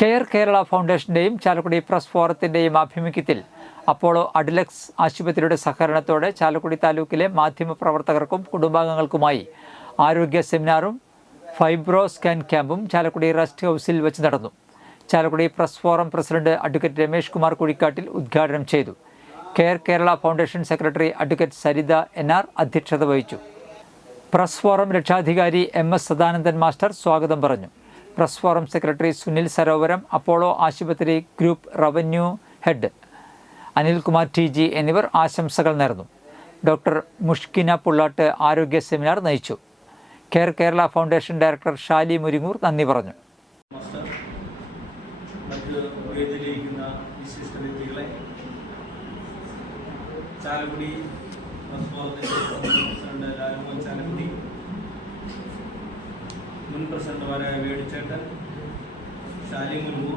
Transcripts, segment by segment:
Care Kerala ഫൗണ്ടേഷന്റെയും Chalakudy press ഫോറത്തിന്റെയും ആഭിമുഖ്യത്തിൽ അപ്പോളോ അഡിലക്സ് ആശുപത്രിയുടെ സഹകരണത്തോടെ ചാലക്കുടി താലൂക്കിലെ മാധ്യമപ്രവർത്തകർക്കും കുടുംബാംഗങ്ങൾക്കുമായി ആരോഗ്യ സെമിനാറും ഫൈബ്രോ സ്കാൻ ക്യാമ്പും ചാലക്കുടി റെസ്റ്റ് ഹൗസിൽ വെച്ച് നടന്നു. Chalakudy press forum president advocate Ramesh Kumar Kuzhikattil ഉദ്ഘാടനം ചെയ്തു. Care Kerala foundation secretary advocate Saritha N R അധ്യക്ഷത വഹിച്ചു. പ്രസ് ഫോറം രക്ഷാധികാരി എം എസ് സദാനന്ദൻ മാസ്റ്റർ സ്വാഗതം പറഞ്ഞു. Press forum secretary Sunil Sarovaram Apollo ആശുപത്രി group revenue head Anilkumar T G എന്നിവർ ആശംസകൾ നേർന്നു. ഡോക്ടർ മുഷ്കിന പുള്ളാട്ട് ആരോഗ്യ സെമിനാർ നയിച്ചു. Care Kerala foundation director Shali Muringoor നന്ദി പറഞ്ഞു. ചാലക്കുടി പ്രസ്ഫോറത്തിന്റെ പ്രസിഡന്റ് ലാലുമോൻ ചാലക്കുടി മുൻ പ്രസിഡന്റുമാരായ വേടിച്ചേട്ടൻ മുൻപു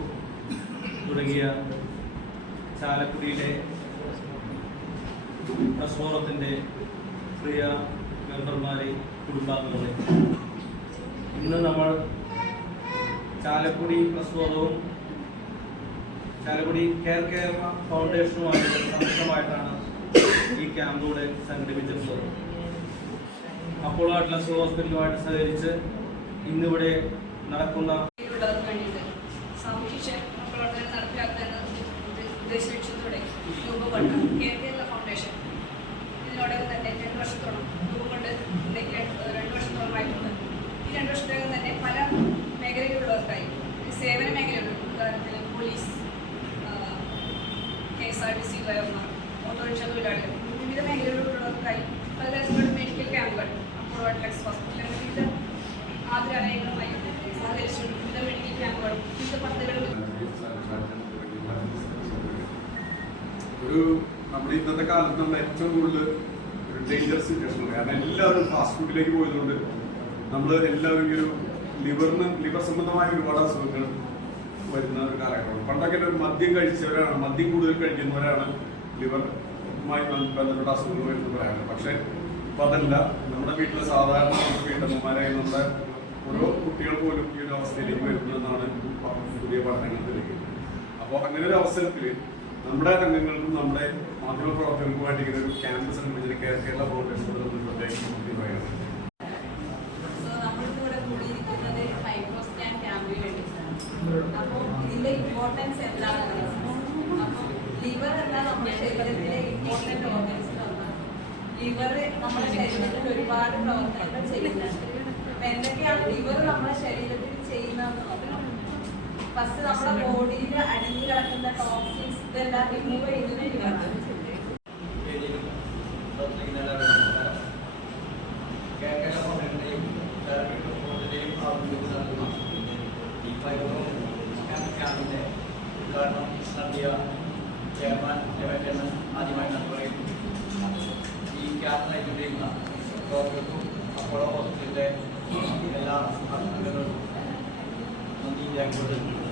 തുടങ്ങിയ ചാലക്കുടിയിലെ പ്രസ്ഫോറത്തിന്റെ പ്രിയ മെമ്പർമാരെ കുടുംബാംഗങ്ങളെ. ഇന്ന് നമ്മൾ ചാലക്കുടി പ്രസ്വതവും ചാലക്കുടി കെയർ കേരള ഫൗണ്ടേഷനുമായിട്ട് സംയുക്തമായിട്ടാണ് ഈ ക്യാമ്പിലൂടെ സംഘടിപ്പിച്ചിട്ടുള്ളത്. അപ്പോളോ അറ്റ്ലസ് ഹോസ്പിറ്റലുമായിട്ട് സഹകരിച്ച് ഇന്നിവിടെ നടക്കുന്ന ഫൗണ്ടേഷൻ. വർഷത്തോളം ഈ തന്നെ പല സേവന മേഖലയുണ്ട് ഉദാഹരണത്തിന് police K S R T C ഡ്രൈവർമാർ ഓട്ടോറിക്ഷ തൊഴിലാളികൾ ഒരു നമ്മുടെ ഇന്നത്തെ കാലത്ത് നമ്മൾ ഏറ്റവും കൂടുതൽ ഒരു ഡേഞ്ചർ സിറ്റുവേഷൻ കാരണം എല്ലാവരും ഫാസ്റ്റ് ഫുഡിലേക്ക് പോയതുകൊണ്ട് നമ്മൾ എല്ലാവരും ഒരു ലിവറിന് ലിവർ സംബന്ധമായ ഒരുപാട് അസുഖങ്ങൾ വരുന്ന ഒരു കാലഘട്ടമാണ്. പണ്ടൊക്കെ മദ്യം കഴിച്ചവരാണ് മദ്യം കൂടുതൽ കഴിക്കുന്നവരാണ് ലിവറുമായി ബന്ധപ്പെട്ട അസുഖങ്ങൾ വരുന്നവരാണ് പക്ഷേ ഇപ്പൊ അതല്ല നമ്മുടെ വീട്ടിലെ സാധാരണ വീട്ടമ്മമാരായ നമ്മുടെ ഓരോ കുട്ടികൾ പോലും ഈ ഒരു അവസ്ഥയിലേക്ക് വരുന്നതെന്നാണ് പുതിയ പഠനങ്ങൾ തെളിയിക്കുന്നത്. അപ്പോൾ അങ്ങനെ ഒരു അവസരത്തിൽ നമ്മുടെ അംഗങ്ങൾക്കും നമ്മുടെ മാധ്യമ വേണ്ടി ഇങ്ങനെ ഒരു ക്യാമ്പ് സംഘടിപ്പിച്ചിട്ട് കേരള ഫൗണ്ടേഷൻ പ്രത്യേകം അപ്പോൾ ഇതിന്റെ ഇമ്പോർട്ടൻസ് എന്ന ശരീരത്തിൽ ഒരുപാട് പ്രവർത്തനങ്ങൾ ചെയ്യുന്നുണ്ട്. എന്തൊക്കെയാണ് ലിവർ നമ്മുടെ ശരീരത്തിൽ ചെയ്യുന്നതെന്ന് നോക്കണം ഫസ്റ്റ് നമ്മുടെ ബോഡിയിൽ അടിഞ്ഞു കിടക്കുന്ന ടോക്സിൻസ് ഇതെല്ലാം റിമൂവ് ചെയ്യുന്നത് ലിവറാണ് ഉദ്ഘാടനം നടത്തിയ ചെയർമാൻ രമേശൻ ആദ്യമായി നന്ദി പറയുന്നു ഈ ക്യാമ്പ് നയിച്ചുകൊണ്ടിരിക്കുന്ന ഡോക്ടർക്കും അപ്പോളോ ഹോസ്പിറ്റലിന്റെ എല്ലാ അംഗങ്ങൾക്കും നന്ദി രേഖപ്പെടുത്തുന്നു